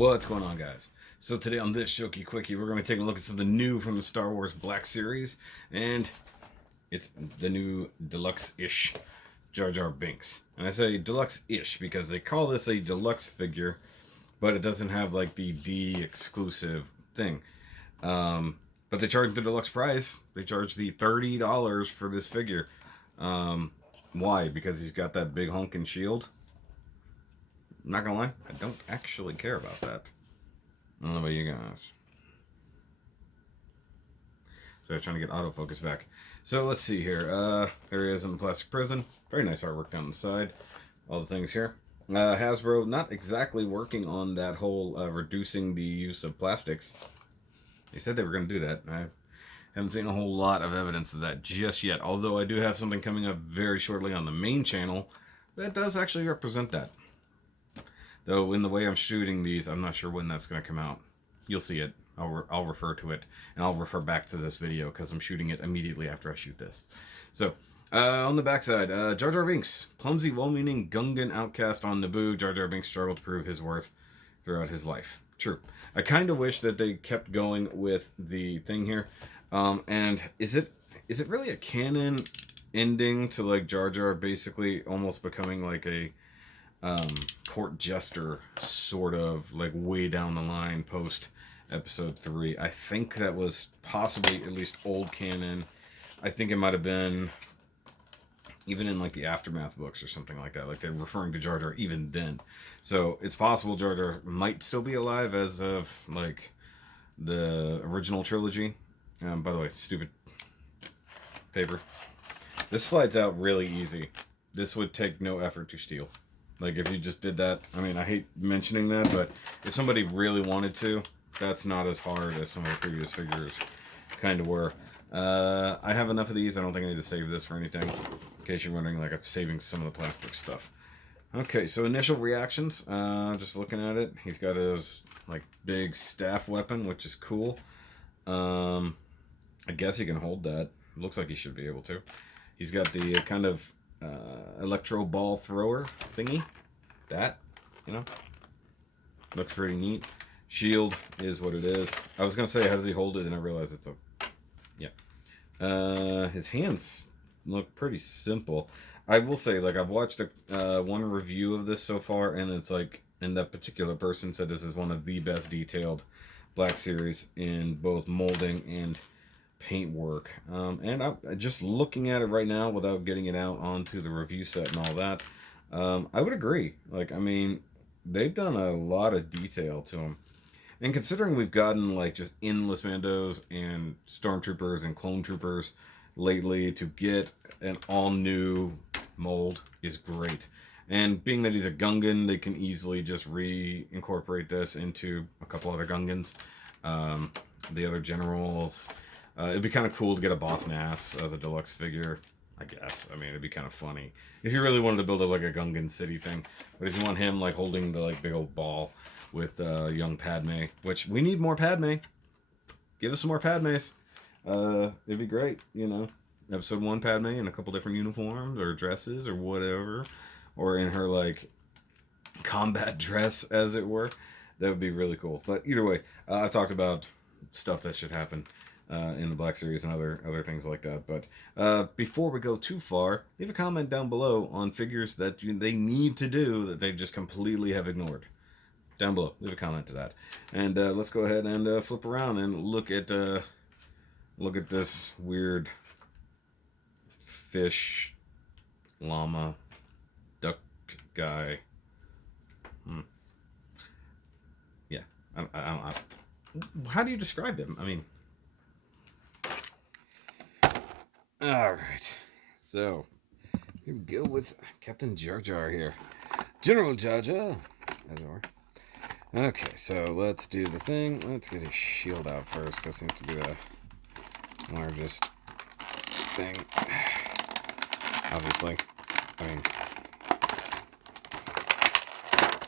What's going on, guys? So today on this SHOKY Quickie, we're going to be taking a look at something new from the Star Wars Black Series, and it's the new deluxe-ish Jar Jar Binks. And I say deluxe-ish because they call this a deluxe figure, but it doesn't have like the D exclusive thing. But they charge the deluxe price. They charge the $30 for this figure. Why? Because he's got that big honking shield. I'm not gonna lie, I don't actually care about that. I don't know about you guys. So I was trying to get autofocus back. So let's see here. There he is in the plastic prison. Very nice artwork down the side. All the things here. Hasbro not exactly working on that whole reducing the use of plastics. They said they were going to do that. I haven't seen a whole lot of evidence of that just yet. Although I do have something coming up very shortly on the main channel that does actually represent that. Though in the way I'm shooting these, I'm not sure when that's going to come out. You'll see it. I'll refer to it, and I'll refer back to this video because I'm shooting it immediately after I shoot this. So, on the backside, Jar Jar Binks, clumsy, well-meaning Gungan outcast on Naboo. Jar Jar Binks struggled to prove his worth throughout his life. True. I kind of wish that they kept going with the thing here. And is it really a canon ending to like Jar Jar basically almost becoming like a court jester, sort of, like way down the line post episode 3. I think that was possibly at least old canon. I think it might have been even in like the Aftermath books or something like that. Like they're referring to Jar Jar even then. So it's possible Jar Jar might still be alive as of like the original trilogy. By the way, stupid paper. This slides out really easy. This would take no effort to steal. Like, if you just did that, I mean, I hate mentioning that, but if somebody really wanted to, that's not as hard as some of the previous figures kind of were. I have enough of these. I don't think I need to save this for anything. In case you're wondering, like, I'm saving some of the plastic stuff. Okay, so initial reactions. Just looking at it, he's got his, like, big staff weapon, which is cool. I guess he can hold that. Looks like he should be able to. He's got the kind of electro ball thrower thingy. That, you know, looks pretty neat. Shield is what it is. I was gonna say, how does he hold it, and I realized it's a, yeah. His hands look pretty simple. I will say, like, I've watched one review of this so far, and it's like, and that particular person said this is one of the best detailed Black Series in both molding and paint work. And I'm just looking at it right now without getting it out onto the review set and all that. I would agree. Like, I mean, they've done a lot of detail to them. And considering we've gotten like just endless Mandos and Stormtroopers and Clone Troopers lately, to get an all-new mold is great. And being that he's a Gungan, they can easily just reincorporate this into a couple other Gungans. The other generals. It'd be kind of cool to get a Boss Nass as a deluxe figure, I guess. I mean, it'd be kind of funny if you really wanted to build like a Gungan city thing. But if you want him like holding the like big old ball with young Padme, which we need more Padme. Give us some more Padmes. It'd be great, you know. Episode 1 Padme in a couple different uniforms or dresses or whatever, or in her like combat dress, as it were. That would be really cool. But either way, I've talked about stuff that should happen in the Black Series and other things like that. But before we go too far, leave a comment down below on figures that they need to do that they just completely have ignored. Down below, leave a comment to that. And let's go ahead and flip around and look at this weird fish, llama, duck guy. Yeah, I how do you describe him? I mean. Alright, so here we go with Captain Jar Jar here. General Jaja, as it were. Okay, so let's do the thing. Let's get his shield out first, because it seems to be the largest thing. Obviously. I mean.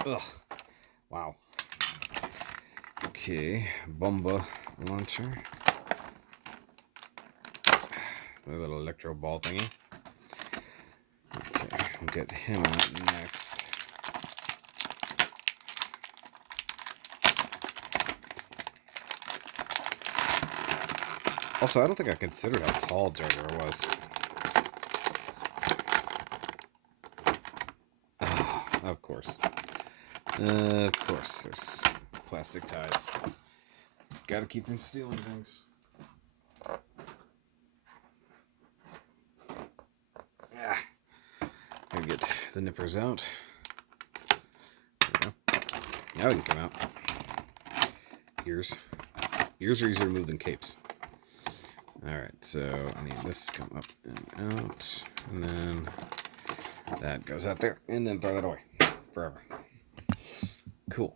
Ugh. Wow. Okay, Bomba launcher. The little electro ball thingy. Okay, we'll get him out next. Also, I don't think I considered how tall Jaja was. Of course. Of course, there's plastic ties. Gotta keep from stealing things. Gotta get the nippers out. There we go. Now we can come out. Ears. Ears are easier to move than capes. Alright, so I need this to come up and out. And then that goes out there. And then throw that away. Forever. Cool.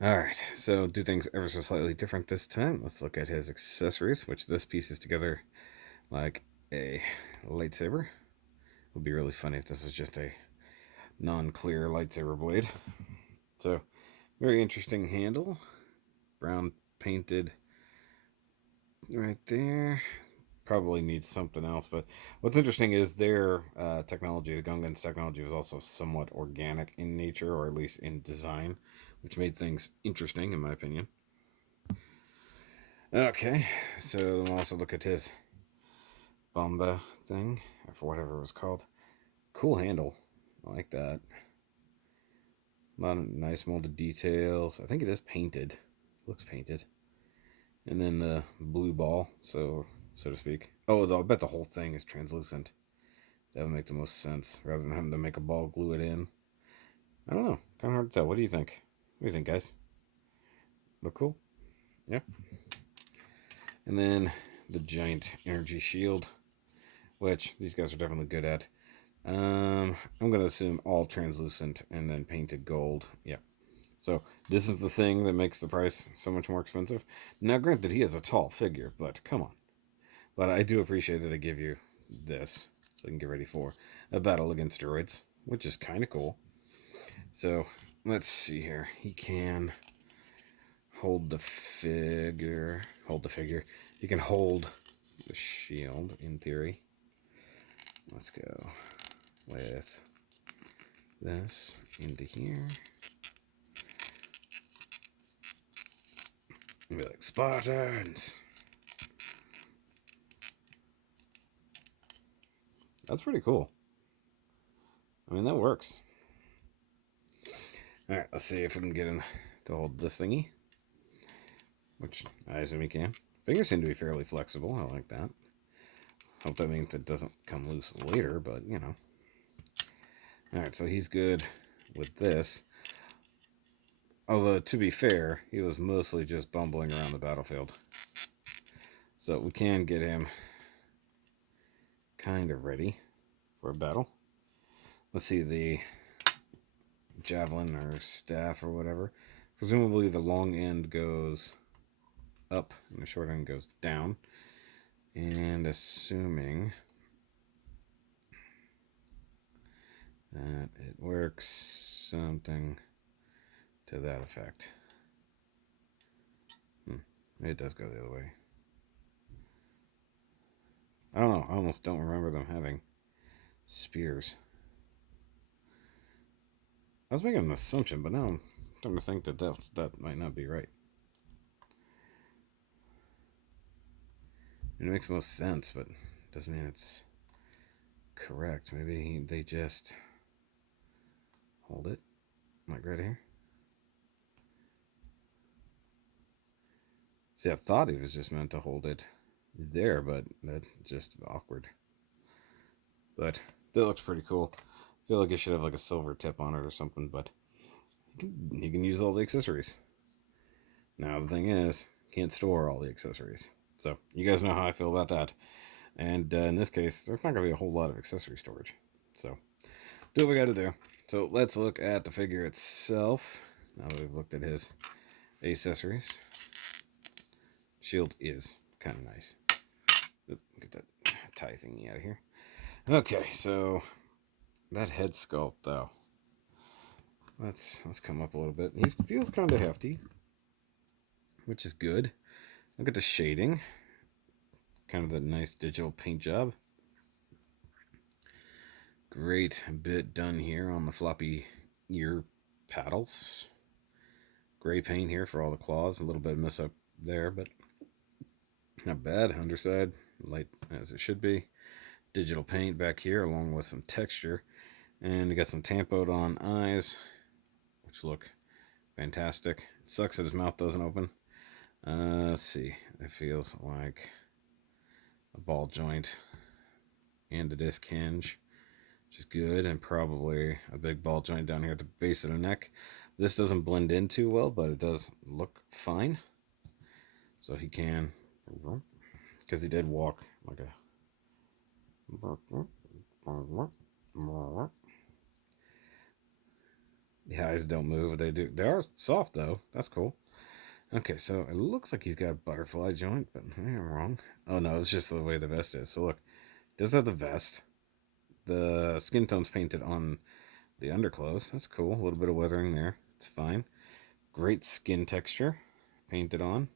Alright, so do things ever so slightly different this time. Let's look at his accessories, which this pieces together like a lightsaber. Would be really funny if this was just a non-clear lightsaber blade. So, very interesting handle. Brown painted right there. Probably needs something else, but what's interesting is their technology, the Gungan's technology, was also somewhat organic in nature, or at least in design, which made things interesting, in my opinion. Okay, so we'll also look at his Bomba thing, for whatever it was called. Cool handle. I like that. A lot of nice molded details. I think it is painted. Looks painted. And then the blue ball, so to speak. Oh, I bet the whole thing is translucent. That would make the most sense, rather than having to make a ball glue it in. I don't know. Kind of hard to tell. What do you think? What do you think, guys? Look cool? Yeah. And then the giant energy shield, which these guys are definitely good at. I'm going to assume all translucent and then painted gold. Yeah. So this is the thing that makes the price so much more expensive. Now, granted, he is a tall figure, but come on. But I do appreciate that I give you this, so I can get ready for a battle against droids, which is kind of cool. So let's see here. He can hold the figure. He can hold the shield, in theory. Let's go with this into here. Be like, Spartans! That's pretty cool. I mean, that works. Alright, let's see if we can get him to hold this thingy. Which I assume he can. Fingers seem to be fairly flexible. I like that. Hope that means it doesn't come loose later, but, you know. Alright, so he's good with this. Although, to be fair, he was mostly just bumbling around the battlefield. So we can get him kind of ready for a battle. Let's see, the javelin or staff or whatever. Presumably the long end goes up and the short end goes down. And assuming that it works, something to that effect. It does go the other way. I don't know. I almost don't remember them having spears. I was making an assumption, but now I'm starting to think that that might not be right. It makes most sense, but doesn't mean it's correct. Maybe they just hold it, like right here. See, I thought he was just meant to hold it there, but that's just awkward. But that looks pretty cool. I feel like it should have like a silver tip on it or something, but you can use all the accessories. Now the thing is, you can't store all the accessories. So you guys know how I feel about that. And in this case, there's not going to be a whole lot of accessory storage. So do what we got to do. So let's look at the figure itself. Now that we've looked at his accessories. Shield is kind of nice. Get that tie thingy out of here. Okay, so that head sculpt though. Let's come up a little bit. He feels kind of hefty, which is good. Look at the shading. Kind of the nice digital paint job. Great bit done here on the floppy ear paddles. Gray paint here for all the claws. A little bit of mess up there, but Not bad. Underside, light as it should be. Digital paint back here along with some texture. And we got some tampoed on eyes, which look fantastic. It sucks that his mouth doesn't open. Let's see. It feels like a ball joint and a disc hinge, which is good, and probably a big ball joint down here at the base of the neck. This doesn't blend in too well, but it does look fine. So he can, because he did walk like a... The eyes don't move. They do. They are soft though. That's cool. Okay, so it looks like he's got a butterfly joint, but maybe I'm wrong. Oh no, it's just the way the vest is. So look, it does have the vest. The skin tone's painted on the underclothes. That's cool. A little bit of weathering there. It's fine. Great skin texture painted on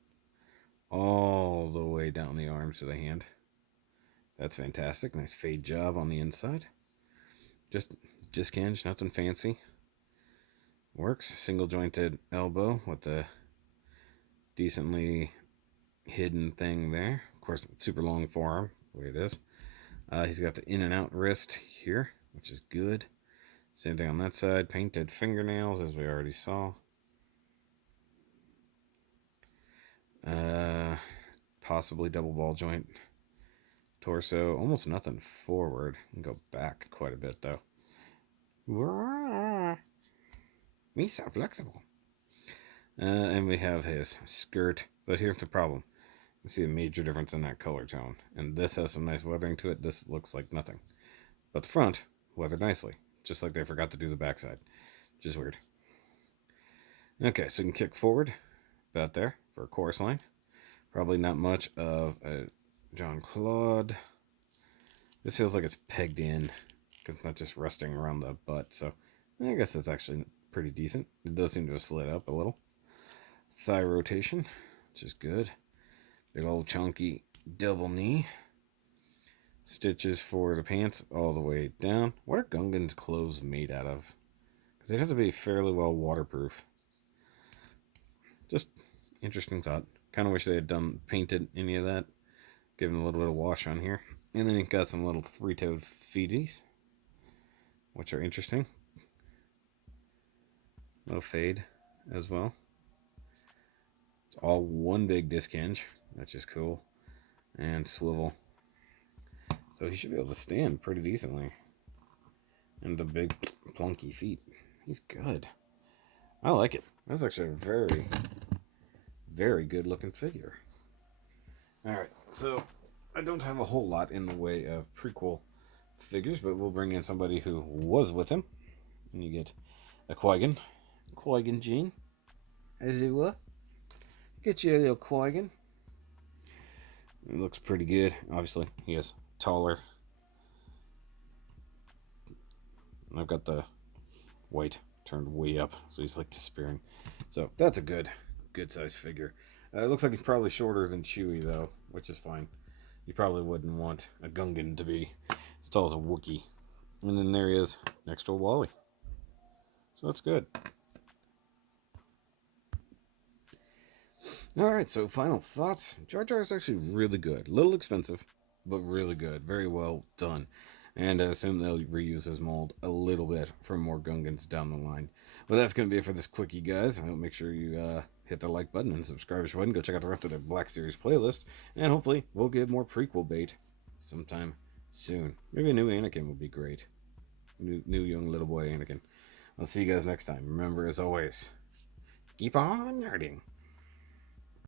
all the way down the arms to the hand. That's fantastic. Nice fade job on the inside. Just disc hinge, nothing fancy. Works. Single jointed elbow with the decently hidden thing there. Of course, super long forearm, the way it is. He's got the in and out wrist here, which is good. Same thing on that side. Painted fingernails, as we already saw. Possibly double ball joint. Torso, almost nothing forward. Can go back quite a bit though. Me so flexible. And we have his skirt, but here's the problem. You see a major difference in that color tone, and this has some nice weathering to it. This looks like nothing, but the front weathered nicely, just like they forgot to do the backside, which is weird. Okay, so you can kick forward about there for a chorus line. Probably not much of a John Claude. This feels like it's pegged in, because it's not just resting around the butt, so I guess it's actually pretty decent. It does seem to have slid up a little. Thigh rotation, which is good. Big old chunky double knee. Stitches for the pants all the way down. What are Gungan's clothes made out of? Because they'd have to be fairly well waterproof. Just interesting thought. Kind of wish they had painted any of that. Given a little bit of wash on here. And then you've got some little three-toed feeties, which are interesting. Little fade as well. It's all one big disc hinge, which is cool. And swivel. So he should be able to stand pretty decently. And the big plunky feet. He's good. I like it. That's actually a very, very good looking figure. Alright, so I don't have a whole lot in the way of prequel figures, but we'll bring in somebody who was with him. And you get a Qui-Gon Jinn, as it were. Get you a little Qui-Gon. It looks pretty good. Obviously, he is taller. I've got the white turned way up, so he's like disappearing. So that's a good size figure. It looks like he's probably shorter than Chewie, though, which is fine. You probably wouldn't want a Gungan to be as tall as a Wookiee. And then there he is next to a Wally. So that's good. Alright, so final thoughts. Jar Jar is actually really good. A little expensive, but really good. Very well done. And I assume they'll reuse his mold a little bit for more Gungans down the line. But that's going to be it for this quickie, guys. Make sure you hit the like button and subscribe if you would. Go check out the rest of the Black Series playlist. And hopefully we'll get more prequel bait sometime soon. Maybe a new Anakin would be great. New young little boy Anakin. I'll see you guys next time. Remember, as always, keep on nerding.